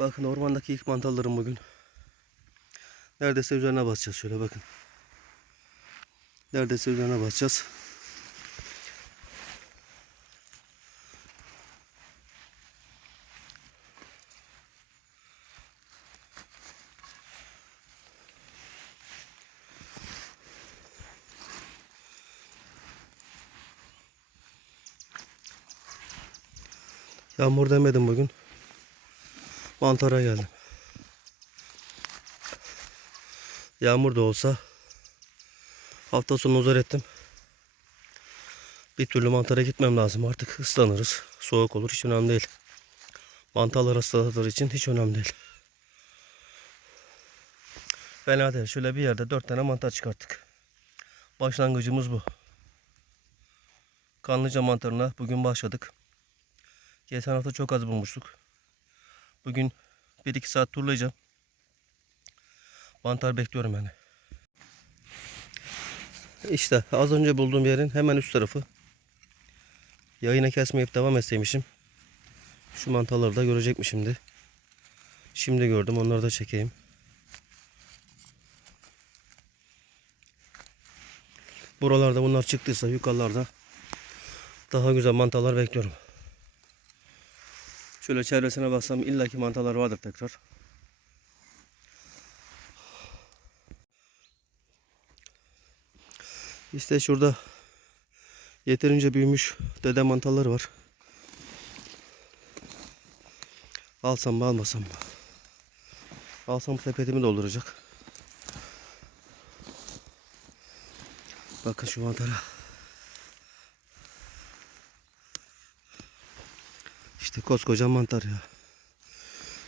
Bakın ormandaki ilk mantarlarım bugün. Neredeyse üzerine basacağız şöyle bakın. Neredeyse üzerine basacağız. Yağmur demedim bugün. Mantara geldim. Yağmur da olsa hafta sonu uzar ettim. Bir türlü mantara gitmem lazım artık ıslanırız. Soğuk olur hiç önemli değil. Mantarlar hastalıkları için hiç önemli değil. Fena değil. Şöyle bir yerde dört tane mantar çıkarttık. Başlangıcımız bu. Kanlıca mantarına bugün başladık. Geçen hafta çok az bulmuştuk. Bugün 1-2 saat turlayacağım. Mantar bekliyorum yani. İşte az önce bulduğum yerin hemen üst tarafı. Yayına kesmeyip devam etseymişim. Şu mantarları da görecekmişimdi. Şimdi gördüm onları da çekeyim. Buralarda bunlar çıktıysa yukarılarda daha güzel mantarlar bekliyorum. Şöyle çevresine baksam illaki mantarlar vardır tekrar. İşte şurada yeterince büyümüş dede mantarları var. Alsam mı almasam mı? Alsam sepetimi dolduracak. Bakın şu mantara. İşte koskoca mantar ya.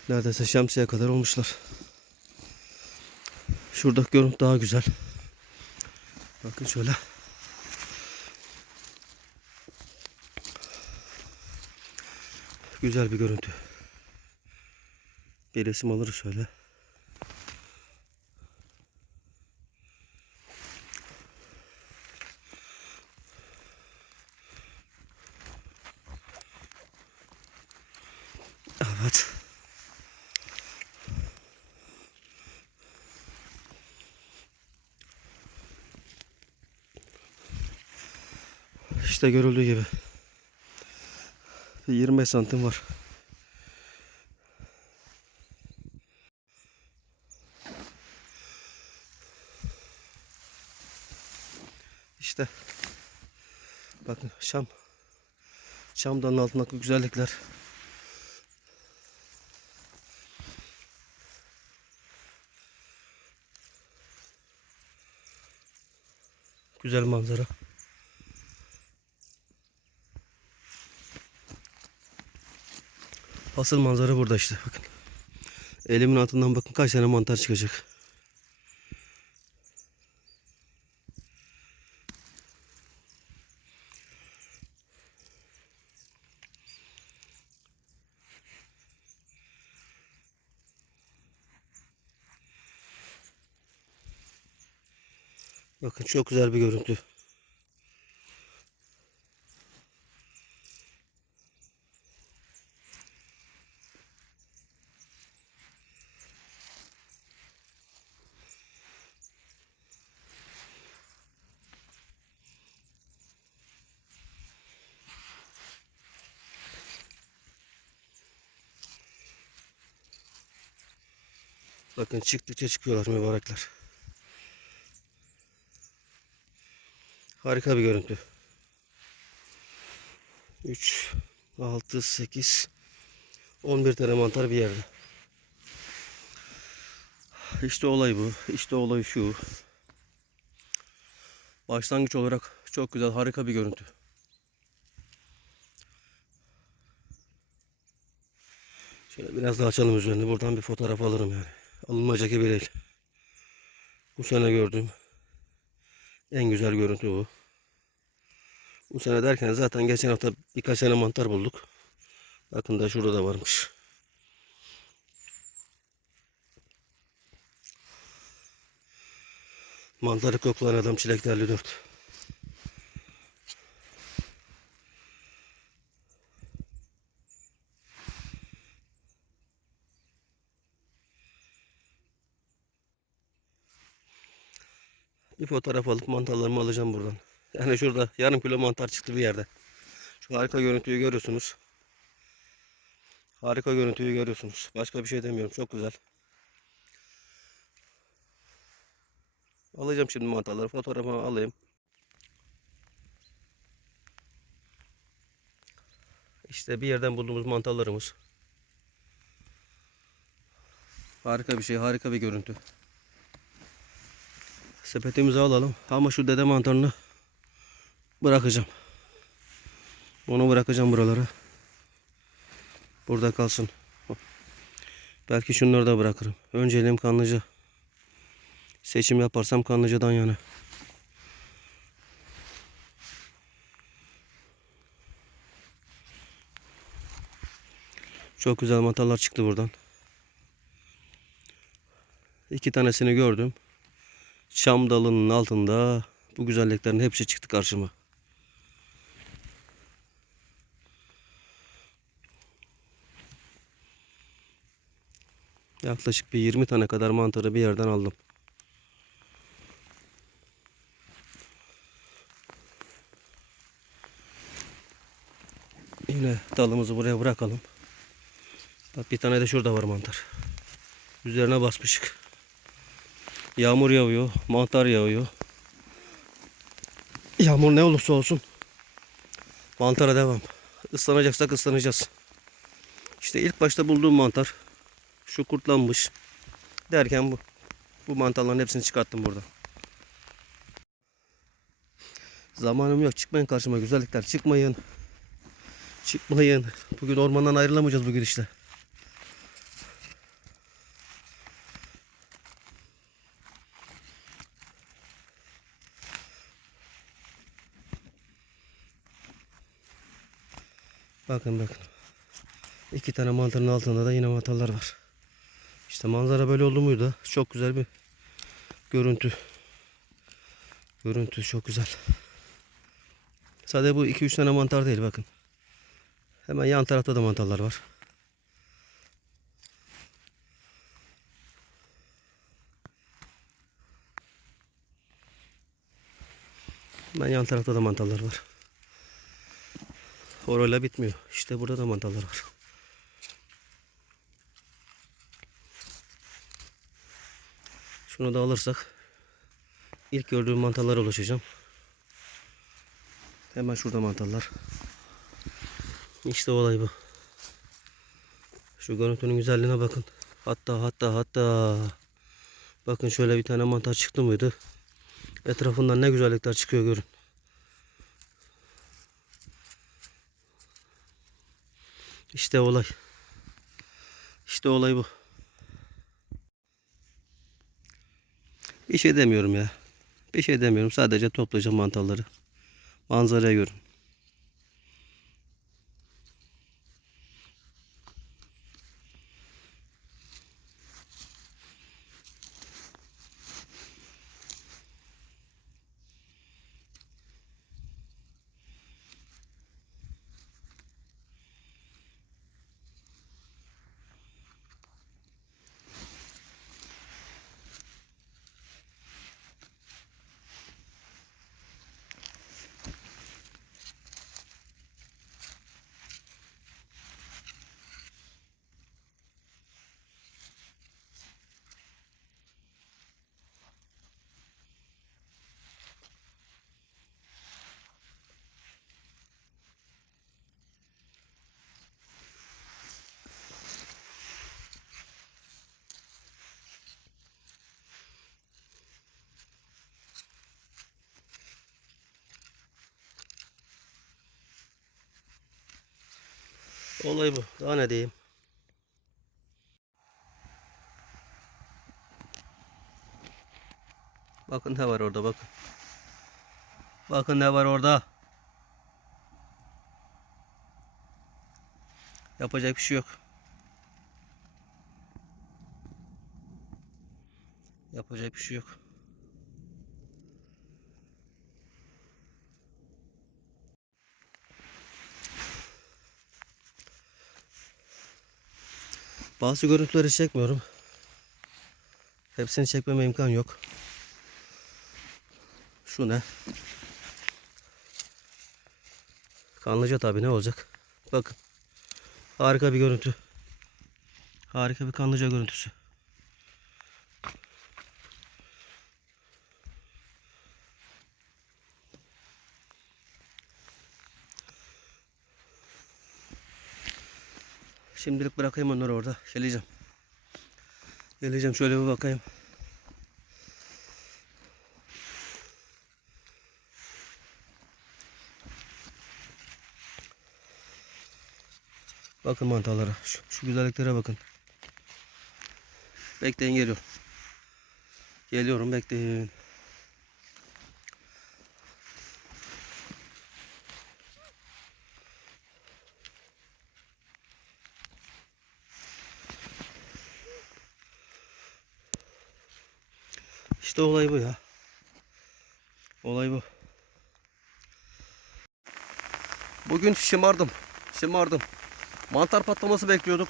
Neredeyse şemsiye kadar olmuşlar. Şurada görüntü daha güzel. Bakın şöyle. Güzel bir görüntü. Bir resim alırız şöyle. İşte görüldüğü gibi. Bir 25 santim var. İşte. Bakın Şam. Şam altındaki güzellikler. Güzel manzara. Asıl manzara burada işte bakın. Elimin altından bakın kaç tane mantar çıkacak. Bakın çok güzel bir görüntü. Bakın çıktıkça çıkıyorlar mübarekler. Harika bir görüntü. 3, 6, 8, 11 tane mantar bir yerde. İşte olay bu. İşte olay şu. Başlangıç olarak çok güzel, harika bir görüntü. Şöyle biraz daha açalım üzerine. Buradan bir fotoğraf alırım yani. Alınmayacak gibi değil. Bu sene gördüğüm en güzel görüntü bu. Bu sene derken zaten geçen hafta birkaç tane mantar bulduk. Bakın da şurada da varmış. Mantarı koklayan adam çileklerli dört. Bir fotoğraf alıp mantarlarımı alacağım buradan. Yani şurada yarım kilo mantar çıktı bir yerde. Şu harika görüntüyü görüyorsunuz. Harika görüntüyü görüyorsunuz. Başka bir şey demiyorum. Çok güzel. Alacağım şimdi mantarları. Fotoğrafımı alayım. İşte bir yerden bulduğumuz mantarlarımız. Harika bir şey, harika bir görüntü. Sepetimizi alalım. Ama şu dede mantarını bırakacağım. Onu bırakacağım buralara. Burada kalsın. Belki şunları da bırakırım. Önceliğim kanlıca. Seçim yaparsam kanlıcadan yana. Çok güzel mantarlar çıktı buradan. İki tanesini gördüm. Çam dalının altında bu güzelliklerin hepsi çıktı karşıma. Yaklaşık bir 20 tane kadar mantarı bir yerden aldım. Yine dalımızı buraya bırakalım. Bak bir tane de şurada var mantar. Üzerine basmışık. Yağmur yağıyor, mantar yağıyor. Yağmur ne olursa olsun mantara devam. Islanacaksak ıslanacağız. İşte ilk başta bulduğum mantar şu kurtlanmış derken bu bu mantarların hepsini çıkarttım burada. Zamanım yok. Çıkmayın karşıma güzellikler. Çıkmayın. Çıkmayın. Bugün ormandan ayrılamayacağız bugün işte. Bakın bakın. İki tane mantarın altında da yine mantarlar var. İşte manzara böyle oldu muydu? Çok güzel bir görüntü. Görüntü çok güzel. Sadece bu 2-3 tane mantar değil bakın. Hemen yan tarafta da mantarlar var. Hemen yan tarafta da mantarlar var. Orayla bitmiyor. İşte burada da mantarlar var. Şunu da alırsak ilk gördüğüm mantarlara ulaşacağım. Hemen şurada mantarlar. İşte olay bu. Şu görüntünün güzelliğine bakın. Hatta hatta hatta bakın şöyle bir tane mantar çıktı mıydı? Etrafından ne güzellikler çıkıyor görün. İşte olay. İşte olay bu. Bir şey demiyorum ya. Bir şey demiyorum. Sadece toplayacağım mantarları. Manzaraya görün. Olay bu. Daha ne diyeyim? Bakın ne var orada bakın. Bakın ne var orada. Yapacak bir şey yok. Yapacak bir şey yok. Bazı görüntüleri çekmiyorum. Hepsini çekmeme imkan yok. Şu ne? Kanlıca tabi ne olacak? Bakın. Harika bir görüntü. Harika bir kanlıca görüntüsü. Şimdilik bırakayım onları orada. Geleceğim. Geleceğim şöyle bir bakayım. Bakın mantarlara. Şu, şu güzelliklere bakın. Bekleyin geliyorum. Geliyorum bekleyin. İşte olay bu ya. Olay bu. Bugün şımardım. Şımardım. Mantar patlaması bekliyorduk.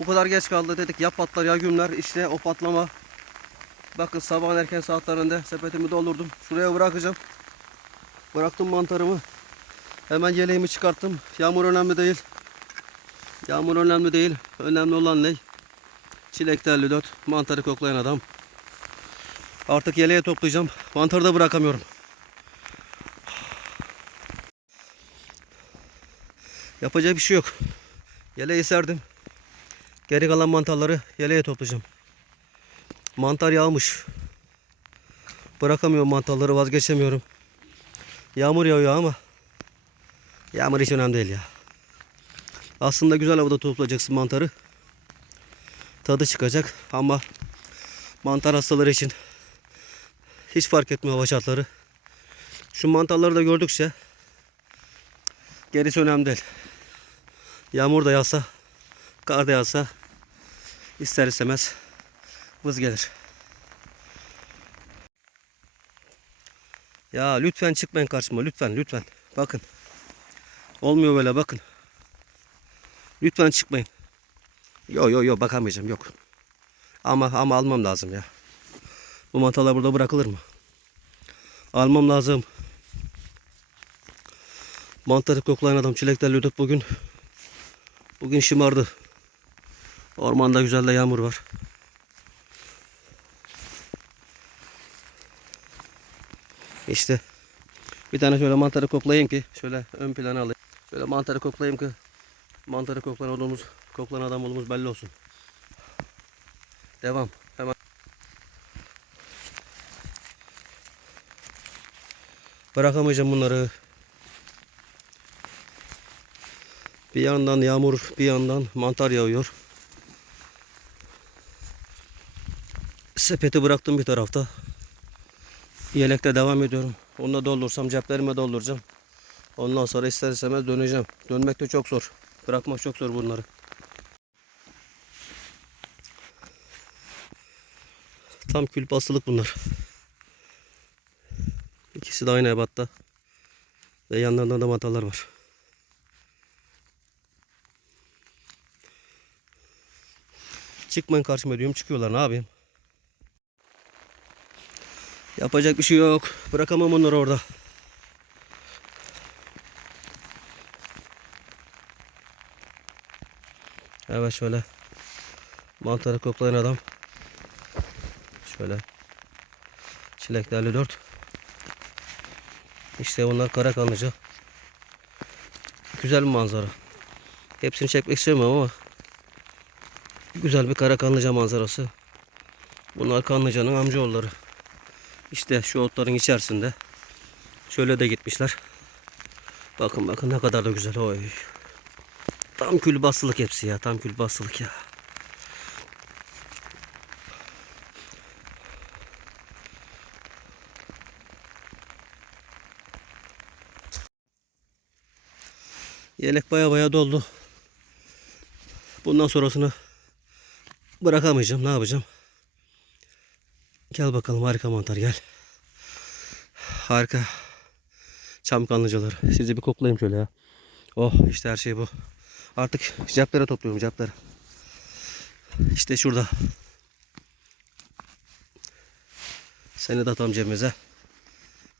Bu kadar geç kaldı dedik ya patlar ya gümler. İşte o patlama. Bakın sabahın erken saatlerinde sepetimi doldurdum. Şuraya bırakacağım. Bıraktım mantarımı. Hemen yeleğimi çıkarttım. Yağmur önemli değil. Yağmur önemli değil. Önemli olan ne? Çilek telli dört. Mantarı koklayan adam. Artık yeleğe toplayacağım. Mantarı da bırakamıyorum. Yapacak bir şey yok. Yeleği serdim. Geri kalan mantarları yeleğe toplayacağım. Mantar yağmış. Bırakamıyorum mantarları vazgeçemiyorum. Yağmur yağıyor ama yağmur hiç önemli değil ya. Aslında güzel havada toplayacaksın mantarı. Tadı çıkacak ama mantar hastaları için hiç fark etmiyor hava şartları. Şu mantarları da gördükçe gerisi önemli değil. Yağmur da yağsa, kar da yağsa ister istemez vız gelir. Ya lütfen çıkmayın karşıma lütfen lütfen. Bakın. Olmuyor böyle bakın. Lütfen çıkmayın. Yo yo yo bakamayacağım yok. Ama ama almam lazım ya. Bu mantalar burada bırakılır mı? Almam lazım. Mantarı koklayan adam çilekler lütuf bugün. Bugün şımardı. Ormanda güzel de yağmur var. İşte bir tane şöyle mantarı koklayayım ki şöyle ön plana alayım. Şöyle mantarı koklayayım ki mantarı koklayan olduğumuz, koklayan adam olduğumuz belli olsun. Devam. Hemen. Bırakamayacağım bunları. Bir yandan yağmur, bir yandan mantar yağıyor. Sepeti bıraktım bir tarafta. Yelekte devam ediyorum. Onu da doldursam ceplerime dolduracağım. Ondan sonra ister istemez döneceğim. Dönmek de çok zor. Bırakmak çok zor bunları. Tam kül basılık bunlar. İkisi de aynı ebatta. Ve yanlarında da matalar var. Çıkmayın karşıma diyorum çıkıyorlar ne yapayım. Yapacak bir şey yok. Bırakamam onları orada. Evet şöyle mantarı koklayan adam. Şöyle çileklerli dört. İşte bunlar kara kanlıca. Güzel bir manzara. Hepsini çekmek istemiyorum ama güzel bir kara kanlıca manzarası. Bunlar kanlıcanın amcaoğulları. İşte şu otların içerisinde. Şöyle de gitmişler. Bakın bakın ne kadar da güzel. Oy. Tam kül basılık hepsi ya. Tam kül basılık ya. Yelek baya baya doldu. Bundan sonrasını bırakamayacağım. Ne yapacağım? Gel bakalım harika mantar gel. Harika. Çam kanlıcaları. Sizi bir koklayayım şöyle ya. Oh işte her şey bu. Artık ceplere topluyorum ceplere. İşte şurada. Seni de atam cebimize.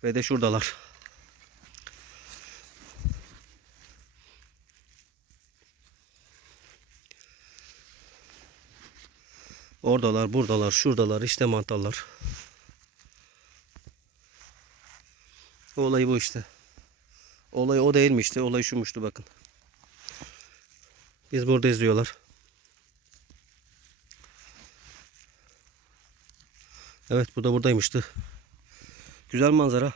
Ve de şuradalar. Oradalar, buradalar, şuradalar, işte mantallar. Olay bu işte. Olay o değilmişti. Olay şumuştu bakın. Biz burada izliyorlar. Evet bu da buradaymıştı. Güzel manzara.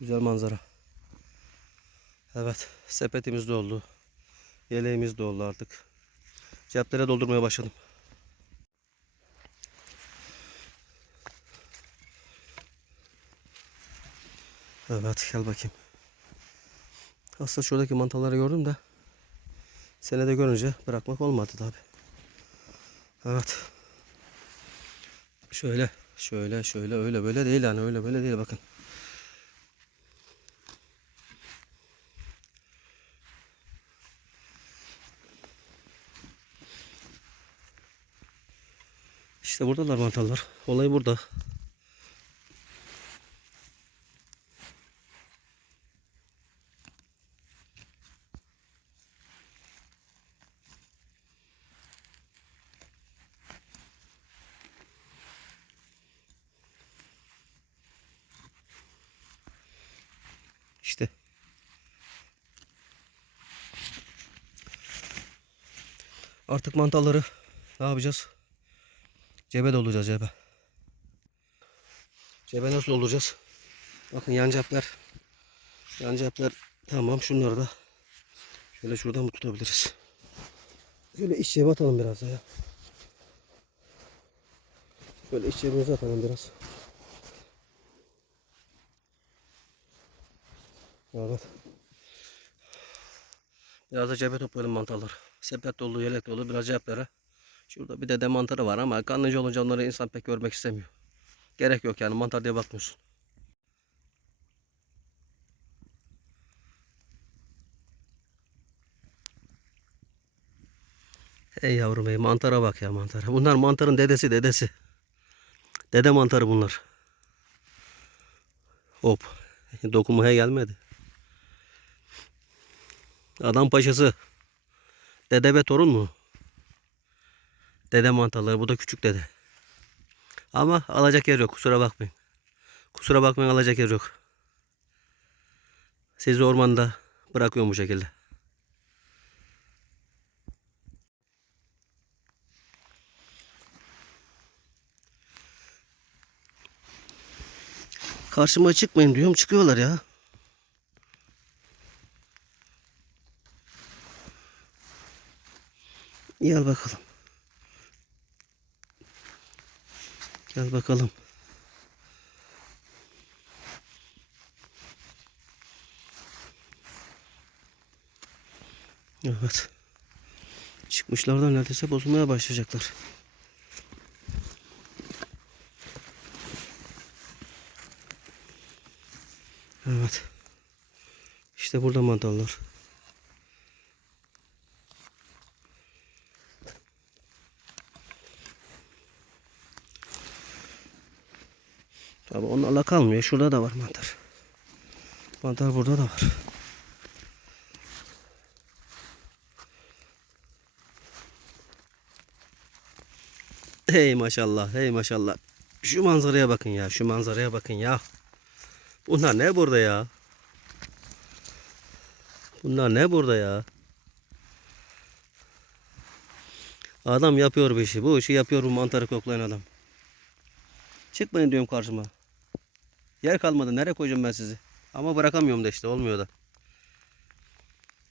Güzel manzara. Evet sepetimiz doldu. Yeleğimiz doldu artık. Ceplere doldurmaya başladım. Evet gel bakayım. Aslında şuradaki mantaları gördüm de senede görünce bırakmak olmadı tabi. Evet. Şöyle, şöyle, şöyle, öyle böyle değil yani öyle böyle değil bakın. İşte buradalar mantarlar. Olay burada. İşte. Artık mantarları ne yapacağız? Cebe dolduracağız cebe. Cebe nasıl dolduracağız? Bakın yan cepler. Yan cepler tamam şunları da şöyle şuradan mı tutabiliriz? Şöyle iç cebe atalım biraz ya. Şöyle iç cebimize atalım biraz. Evet. Biraz da cebe toplayalım mantarlar. Sepet dolu, yelek dolu, biraz ceplere. Şurada bir dede mantarı var ama kanlıcı olunca onları insan pek görmek istemiyor. Gerek yok yani mantar diye bakmıyorsun. Ey yavrum ey mantara bak ya mantara. Bunlar mantarın dedesi dedesi. Dede mantarı bunlar. Hop. Dokunmaya gelmedi. Adam paşası. Dede ve torun mu? Dede mantarları. Bu da küçük dede. Ama alacak yer yok. Kusura bakmayın. Kusura bakmayın alacak yer yok. Sizi ormanda bırakıyorum bu şekilde. Karşıma çıkmayın diyorum. Çıkıyorlar ya. Gel bakalım. Gel bakalım. Evet. Çıkmışlardan neredeyse bozulmaya başlayacaklar. Evet. İşte burada mantarlar. Onlarla kalmıyor. Şurada da var mantar. Mantar burada da var. Hey maşallah, hey maşallah. Şu manzaraya bakın ya, şu manzaraya bakın ya. Bunlar ne burada ya? Bunlar ne burada ya? Adam yapıyor bu işi. Bu işi yapıyor bu mantarı koklayan adam. Çıkmayın diyorum karşıma. Yer kalmadı. Nereye koyacağım ben sizi? Ama bırakamıyorum da işte. Olmuyor da.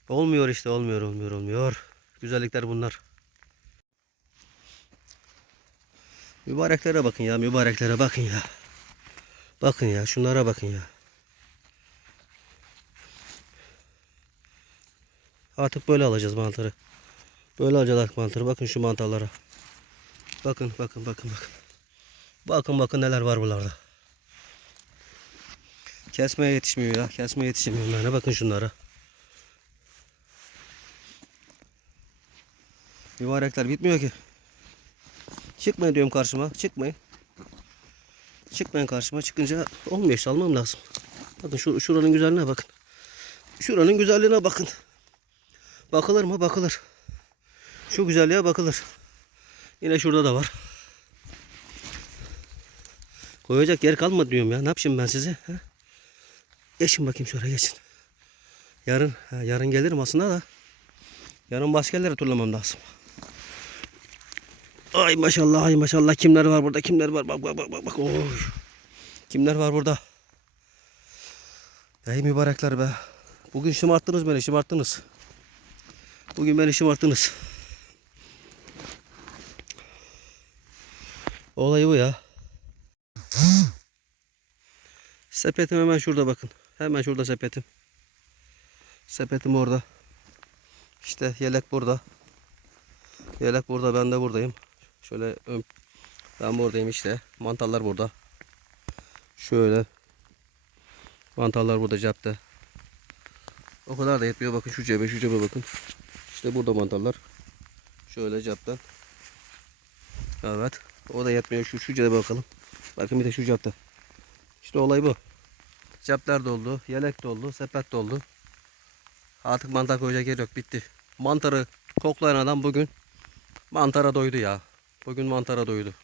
Olmuyor işte. Olmuyor, olmuyor, olmuyor. Güzellikler bunlar. Mübareklere bakın ya. Mübareklere bakın ya. Bakın ya. Şunlara bakın ya. Artık böyle alacağız mantarı. Böyle alacağız mantarı. Bakın şu mantarlara. Bakın, bakın, bakın, bakın. Bakın bakın neler var buralarda. Kesmeye yetişmiyor ya. Kesmeye yetişmiyor yani. Bakın şunlara. Mübarekler bitmiyor ki. Çıkmayın diyorum karşıma. Çıkmayın. Çıkmayın karşıma. Çıkınca olmuyor işte almam lazım. Bakın şu, şuranın güzelliğine bakın. Şuranın güzelliğine bakın. Bakılır mı? Bakılır. Şu güzelliğe bakılır. Yine şurada da var. Koyacak yer kalmadı diyorum ya. Ne yapayım ben size? Ha? Geçin bakayım şöyle geçin. Yarın ha, yarın gelirim aslında da. Yarın başka yerlere turlamam lazım. Ay maşallah ay maşallah kimler var burada kimler var bak bak bak bak bak. Oy. Kimler var burada? Ey mübarekler be. Bugün şımarttınız beni şımarttınız. Bugün beni şımarttınız. Olay bu ya. Sepetim hemen şurada bakın. Hemen şurada sepetim. Sepetim orada. İşte yelek burada. Yelek burada ben de buradayım. Şöyle ön, ben buradayım işte. Mantallar burada. Şöyle. Mantallar burada cepte. O kadar da yetmiyor. Bakın şu cebe şu cebe bakın. İşte burada mantallar. Şöyle cepten. Evet. O da yetmiyor. Şu, şu cebe bakalım. Bakın bir de şu cepte. İşte olay bu. Cepler doldu. Yelek doldu. Sepet doldu. Artık mantar koyacak yer yok. Bitti. Mantarı koklayan adam bugün mantara doydu ya. Bugün mantara doydu.